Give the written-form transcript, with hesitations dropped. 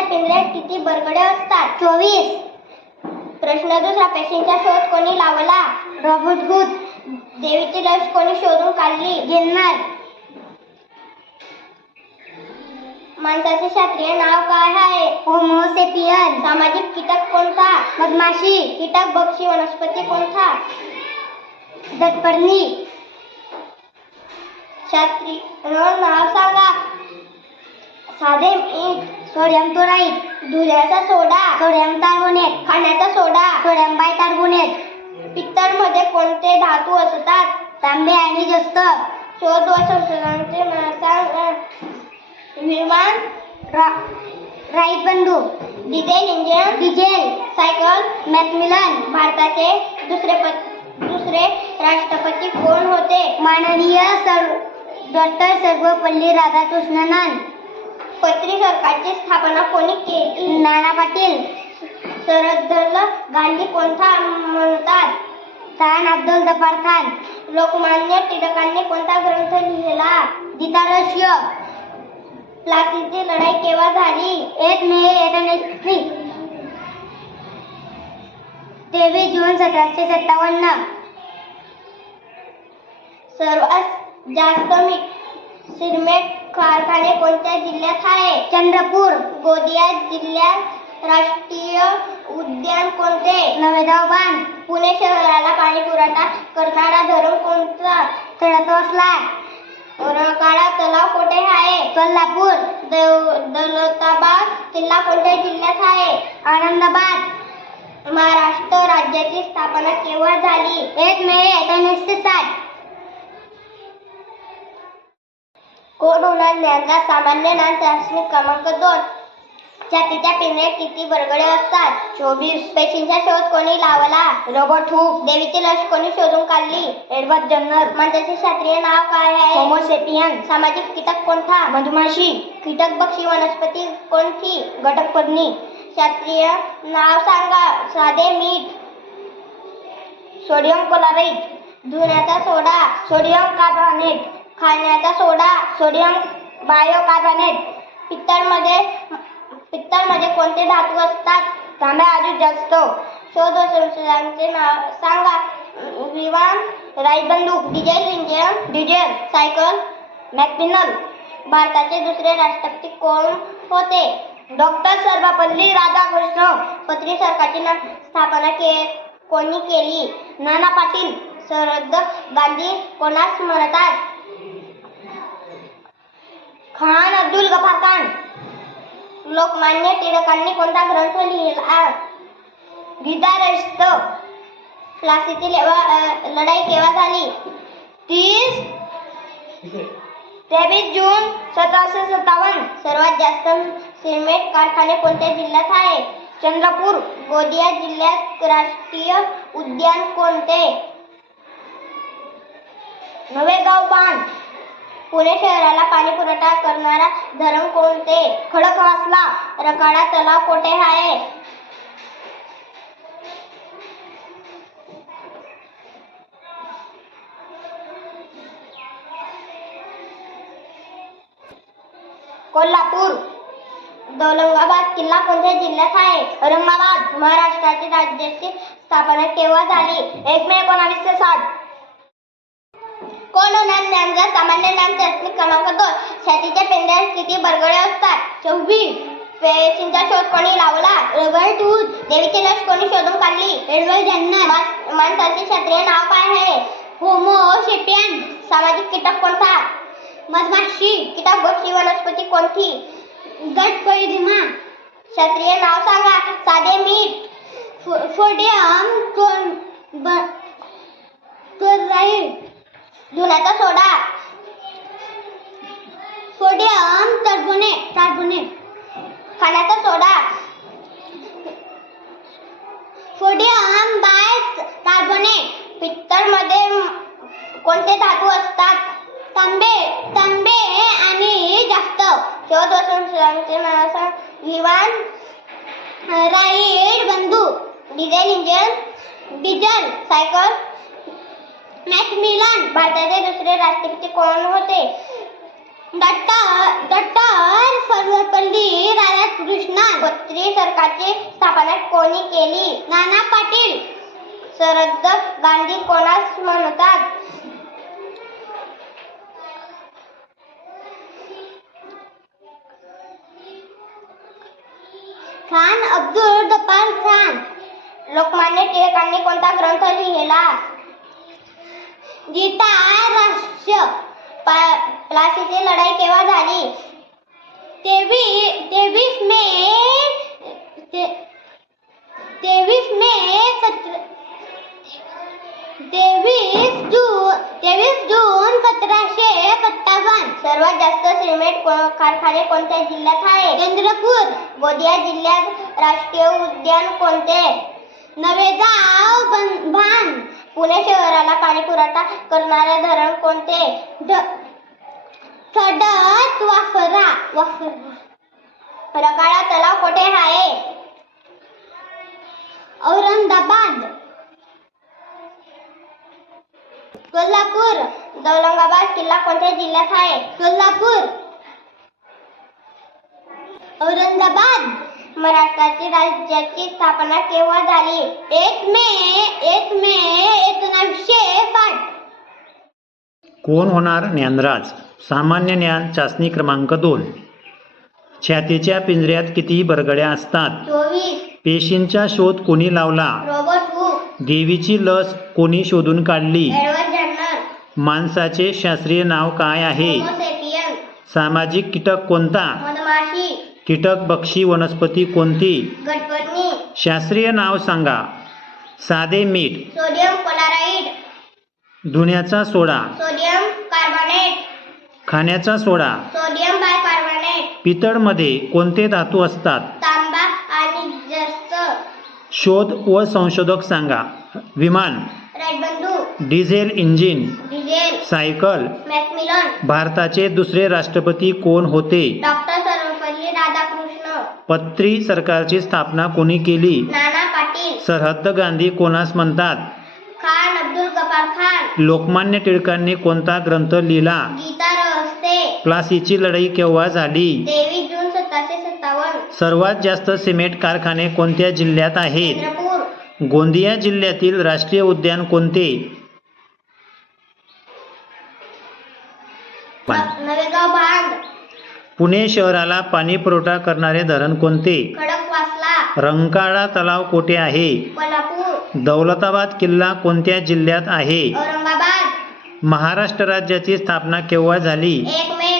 छातीच्या पिंजऱ्यात किती बरगडे असतात? 24. प्रश्न दुसरा. पेशींचा शोध कोणी लावला? Robert Hooke. देवीची लस कोणी शोधून काढली? गिरनर. माणसाचे शास्त्रीय नाव काय आहे? Homo sapien. सामाजिक कीटक कोणता? मधमाशी. कीटक भक्षी वनस्पती कोणता? दटपर्णी. शास्त्रीय नाव सांगा. साधे मीठ. Sodium chloride. धुण्याचा सोडा. Sodium carbonate. खाण्याचा सोडा. Sodium bicarbonate. पित्तळमध्ये कोणते धातू असतात? तांबे आणि जस्त. शोध व संशोधनाचे नाव सांगा. विमान. राईट बंधू. Diesel engine. Diesel. Cycle. Macmillan. भारताचे दुसरे राष्ट्रपती कोण होते? माननीय डॉक्टर सर्वपल्ली राधाकृष्णन. पत्री सरकारची स्थापना कोणी केली? नाना पाटील. सरदार गांधी कोणता म्हणतात? खान अब्दुल गफार खान. लोकमान्य टिळकांनी कोणता ग्रंथ लिहिला? गीता रहस्य. प्लासीची लढाई केव्हा झाली? 1 मे 1883. 23 जून 1757. सर्वात जास्त सिमेंट कारखाने कोणत्या जिल्ह्यात आहे? चंद्रपूर. गोंदिया जिल्ह्यात राष्ट्रीय उद्यान कोणते? नवेगाव बांध. पुणे शहराला पाणी पुरवठा करणारा धरण कोणता? खडकवासला. रंकाळा तलाव कोठे आहे? कोल्हापूर. दौलताबाद किल्ला कोणत्या जिल्ह्यात आहे? औरंगाबाद. महाराष्ट्र राज्याची स्थापना केव्हा झाली? 1 मे 1860. कोण होणार ज्ञानला सामान्य ज्ञान चाचणी क्रमांक 2. छातीच्या पिंजऱ्यात किती बरगडे असतात? 24. पेशींचा शोध कोणी लावला? Robert Hooke. देवीची लस कोणी शोधून काढली? एडवर्ड जन्नर. माणसाचे शास्त्रीय नाव काय आहे? Homo sapien. सामाजिक कीटक कोणता? मधमाशी. कीटक भक्षी वनस्पती कोणती? घटकपर्णी. शास्त्रीय नाव सांगा. साधे मीठ. Sodium chloride. धुण्याचा सोडा. Sodium carbonate. खाण्याचा सोडा. Sodium bicarbonate. पित्तळमध्ये कोणते धातू असतात? तांबे आणि जस्त. शोध व संशोधनाचे नाव सांगा. विमान. राईट बंदूक. Diesel engine. Diesel. Cycle. Macmillan. भारताचे दुसरे राष्ट्रपती कोण होते? डॉक्टर सर्वपल्ली राधाकृष्णन. पत्री सरकारची स्थापना कोणी केली? नाना पाटील. सरदार गांधी कोणास म्हणतात? खान अब्दुल गफार खान. लोकमान्य टिळकांनी कोणता ग्रंथ लिहिला? गीता रहस्य. प्लासीची लढाई केव्हा झाली? 23 जून 1757. सर्वात जास्त सिमेंट कारखाने कोणत्या जिल्ह्यात आहे? चंद्रपूर. गोंदिया जिल्ह्यात राष्ट्रीय उद्यान कोणते? नवेगाव बांध. पुणे शहराला पाणी पुरवठा करणारा धरण कोणते? खडकवासला. रंकाळा तलाव कोठे आहे? कोल्हापूर. दौलताबाद किल्ला कोणत्या जिल्ह्यात आहे? औरंगाबाद. महाराष्ट्राची राज्याची स्थापना केव्हा झाली? 1 मे 1960. कोण होणार ज्ञानला सामान्य ज्ञान चाचणी क्रमांक 2. छातीच्या पिंजऱ्यात किती बरगडे असतात? 24. पेशींचा शोध कोणी लावला? Robert Hooke. देवीची लस कोणी शोधून काढली? एडवर्ड जन्नर. माणसाचे शास्त्रीय नाव काय आहे? Homo sapien. सामाजिक कीटक कोणता? मधमाशी. कीटक भक्षी वनस्पती कोणती? घटपर्णी. शास्त्रीय नाव सांगा. साधे मीठ. Sodium chloride. धुण्याचा सोडा. Sodium carbonate. खाण्याचा सोडा. Sodium bicarbonate. पित्तळमध्ये कोणते धातू असतात? तांबे आणि जस्त. शोध व संशोधनाचे नाव सांग. विमान. राईट बंधू. Diesel engine. Diesel. Cycle. Macmillan. भारताचे दुसरे राष्ट्रपती कोण होते? डॉक्टर सर्वपल्ली राधाकृष्णन. टिळकाची स्थापना कोणी केली? नाना पाटील. शरद गांधी कोणास म्हणतात? खान अब्दुल गफ्फार खान. लोकमान्य टिळकांनी कोणता ग्रंथ लिहिला? गीता राष्ट्र. प्लासीची लढाई केव्हा झाली? 23 मे 23 जून 1757. सर्वात जास्त सिमेंट कारखाने कोणत्या जिल्ह्यात आहेत? चंद्रपूर. गोंदिया जिल्ह्यात राष्ट्रीय उद्यान कोणते? नवेगाव भान. पुणे शहराला पाणी पुरवठा करणारे धरण कोणते? सडक वाफरा. रकाळा तलाव कोठे आहे? औरंगाबाद. कोल्हापूर. दौलताबाद किल्ला कोणत्या जिल्ह्यात आहे? कोल्हापूर. औरंगाबाद. महाराष्ट्राची राज्याची स्थापना केव्हा झाली? 1 मे 1960. कोण होणार ज्ञानराज? सामान्य ज्ञान चाचणी क्रमांक 2. छातीच्या पिंजऱ्यात किती बरगड्या असतात? 24. पेशींचा शोध कोणी लावला? Robert Hooke. देवीची लस कोणी शोधून काढली? एडवर्ड जर्नर. माणसाचे शास्त्रीय नाव काय आहे? Homo sapien. सामाजिक कीटक कोणता? मधमाशी. कीटक भक्षी वनस्पती कोणती? गटपणी. शास्त्रीय नाव सांगा. साधे मीठ. Sodium chloride. धुण्याचा सोडा. Sodium carbonate. खाण्याचा सोडा. Sodium bicarbonate. पितळमध्ये कोणते धातू असतात? तांबा आणि जस्त. शोध व संशोधक सांगा. विमान. राजबंधू. Diesel engine. Diesel. Cycle. Macmillan. भारताचे दुसरे राष्ट्रपती कोण होते? डॉक्टर सर्वपल्ली राधाकृष्ण. पत्री सरकारची स्थापना कोणी केली? नाना पाटील. सरहद्द गांधी कोणास म्हणतात? खान अब्दुल गफ्फार खान. लोकमान्य टिळकांनी कोणता ग्रंथ लिहिला? गीता रहस्य. प्लासीची लढाई केव्हा झाली? 23 जून 1757. सर्वात जास्त सिमेंट कारखाने कोणत्या जिल्ह्यात आहेत? चंद्रपूर. गोंदिया जिल्ह्यातील राष्ट्रीय उद्यान कोणते? नवेगाव भांग. पुणे शहराला पाणी पुरवठा करणारे धरण कोणते? खडकवासला. रंकाळा तलाव कोठे आहे? कोल्हापूर. दौलताबाद किल्ला कोणत्या जिल्ह्यात आहे? औरंगाबाद. महाराष्ट्र राज्याची स्थापना केव्हा झाली? 1 मे